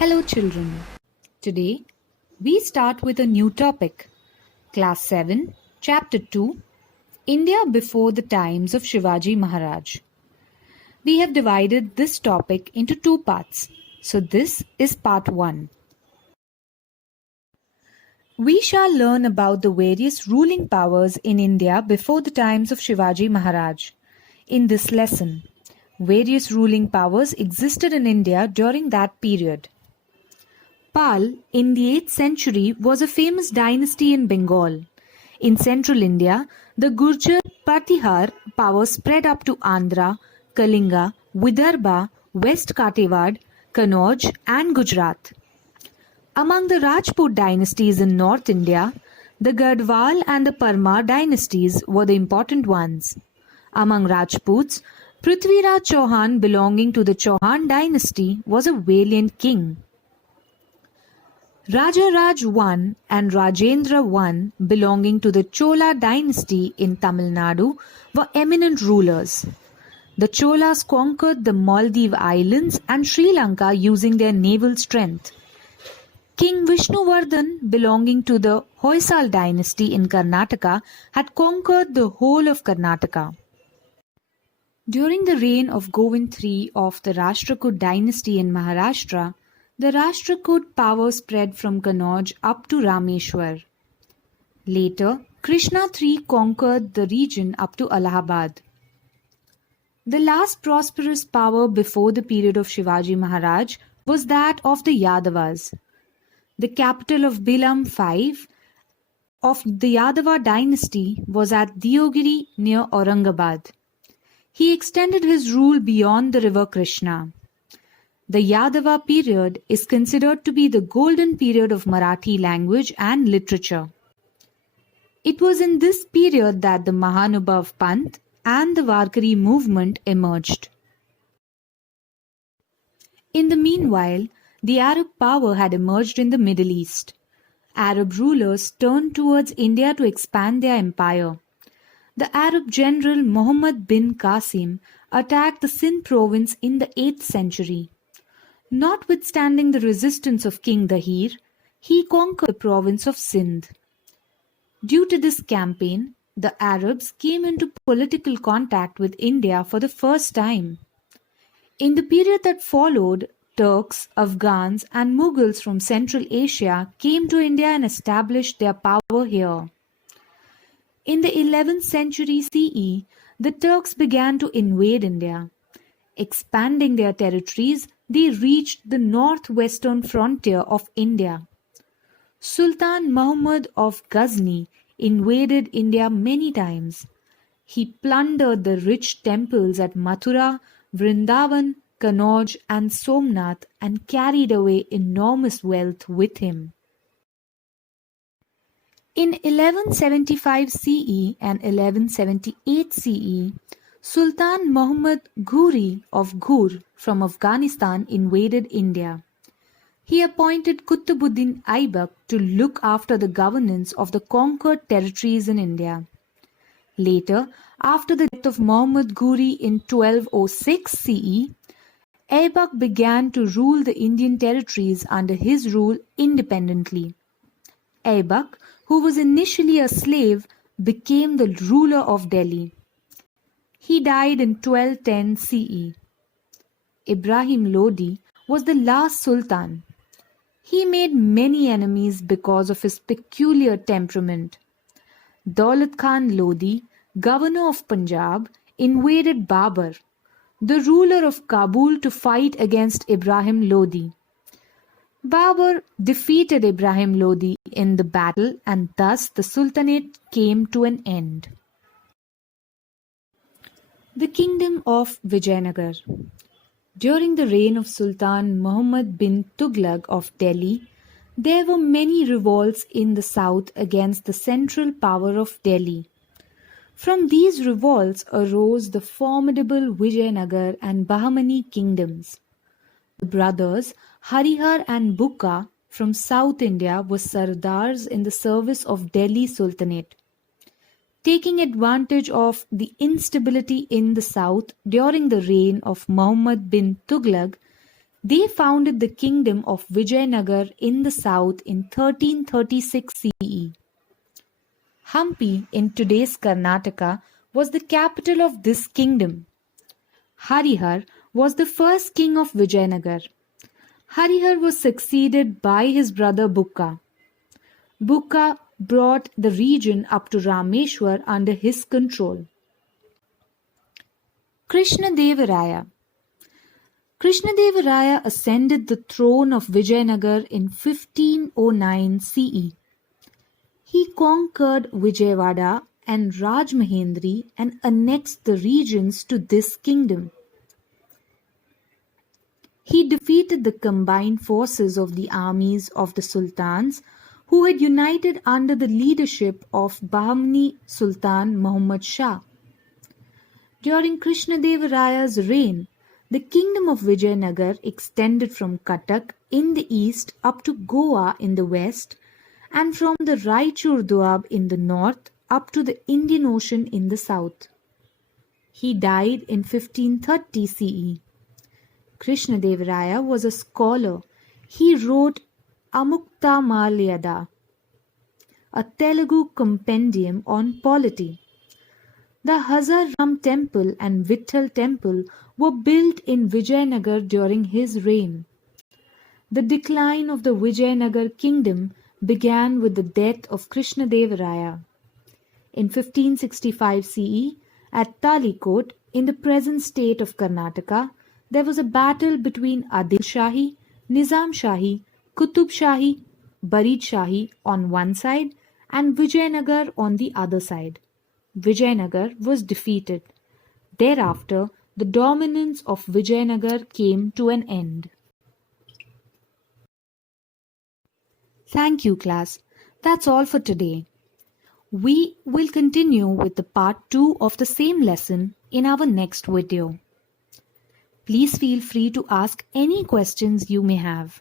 Hello children. Today we start with a new topic. Class 7, Chapter 2, India before the times of Shivaji Maharaj. We have divided this topic into two parts. So this is part 1. We shall learn about the various ruling powers in India before the times of Shivaji Maharaj. In this lesson, various ruling powers existed in India during that period. Pal in the 8th century was a famous dynasty in Bengal. In central India, the Gurjar Pratihar power spread up to Andhra, Kalinga, Vidarbha, West Kathiawar, Kannauj and Gujarat. Among the Rajput dynasties in North India, the Gadwal and the Parmar dynasties were the important ones. Among Rajputs, Prithviraj Chauhan belonging to the Chauhan dynasty was a valiant king. Raja Raj I and Rajendra I belonging to the Chola dynasty in Tamil Nadu were eminent rulers. The Cholas conquered the Maldive Islands and Sri Lanka using their naval strength. King Vishnuvardhan belonging to the Hoysal dynasty in Karnataka had conquered the whole of Karnataka. During the reign of Govind III of the Rashtrakud dynasty in Maharashtra, the Rashtrakud power spread from Kannauj up to Rameshwar. Later, Krishna III conquered the region up to Allahabad. The last prosperous power before the period of Shivaji Maharaj was that of the Yadavas. The capital of Bilam V of the Yadava dynasty was at Deogiri near Aurangabad. He extended his rule beyond the river Krishna. The Yadava period is considered to be the golden period of Marathi language and literature. It was in this period that the Mahanubhav Panth and the Warkari movement emerged. In the meanwhile, the Arab power had emerged in the Middle East. Arab rulers turned towards India to expand their empire. The Arab general Muhammad bin Qasim attacked the Sindh province in the 8th century. Notwithstanding the resistance of King Dahir, he conquered the province of Sindh. Due to this campaign, the Arabs came into political contact with India for the first time. In the period that followed, Turks, Afghans and Mughals from Central Asia came to India and established their power here. In the 11th century CE, the Turks began to invade India. Expanding their territories, they reached the northwestern frontier of India. Sultan Muhammad of Ghazni invaded India many times. He plundered the rich temples at Mathura, Vrindavan, Kannauj and Somnath and carried away enormous wealth with him. In 1175 CE and 1178 CE, Sultan Muhammad Ghuri of Ghur from Afghanistan invaded India. He appointed Qutbuddin Aibak to look after the governance of the conquered territories in India. Later, after the death of Muhammad Ghuri in 1206 CE, Aibak began to rule the Indian territories under his rule independently. Aibak, who was initially a slave, became the ruler of Delhi. He died in 1210 CE. Ibrahim Lodi was the last sultan. He made many enemies because of his peculiar temperament. Daulat Khan Lodi, governor of Punjab, invaded Babur, the ruler of Kabul, to fight against Ibrahim Lodi. Babur defeated Ibrahim Lodi in the battle and thus the Sultanate came to an end. The Kingdom of Vijayanagar. During the reign of Sultan Muhammad bin Tughlaq of Delhi, there were many revolts in the south against the central power of Delhi. From these revolts arose the formidable Vijayanagar and Bahmani kingdoms. The brothers Harihar and Bukka from South India were Sardars in the service of Delhi Sultanate. Taking advantage of the instability in the south during the reign of Muhammad bin Tughlaq, They founded the kingdom of Vijayanagar in the south in 1336 CE. Hampi in today's Karnataka was the capital of this kingdom. Harihar was the first king of Vijayanagar. Harihar was succeeded by his brother Bukka. Bukka brought the region up to Rameshwar under his control. Krishnadevaraya Krishnadevaraya ascended the throne of Vijayanagar in 1509 CE. He conquered Vijayawada and Rajmahendri and annexed the regions to this kingdom. He defeated the combined forces of the armies of the sultans who had united under the leadership of Bahmani Sultan Muhammad Shah. During Krishnadevaraya's reign, the kingdom of Vijayanagar extended from Cuttack in the east up to Goa in the west and from the Raichur Doab in the north up to the Indian Ocean in the south. He died in 1530 CE. Krishnadevaraya was a scholar. He wrote Amukta-Malyada, a Telugu compendium on polity. The Hazar Ram temple and Vitthal temple were built in Vijayanagar during his reign. The decline of the Vijayanagar kingdom began with the death of Krishnadevaraya. In 1565 CE, at Talikot, in the present state of Karnataka, there was a battle between Adil Shahi, Nizam Shahi, Qutub Shahi, Barid Shahi on one side and Vijayanagar on the other side. Vijayanagar was defeated. Thereafter, the dominance of Vijayanagar came to an end. Thank you, class. That's all for today. We will continue with the part 2 of the same lesson in our next video. Please feel free to ask any questions you may have.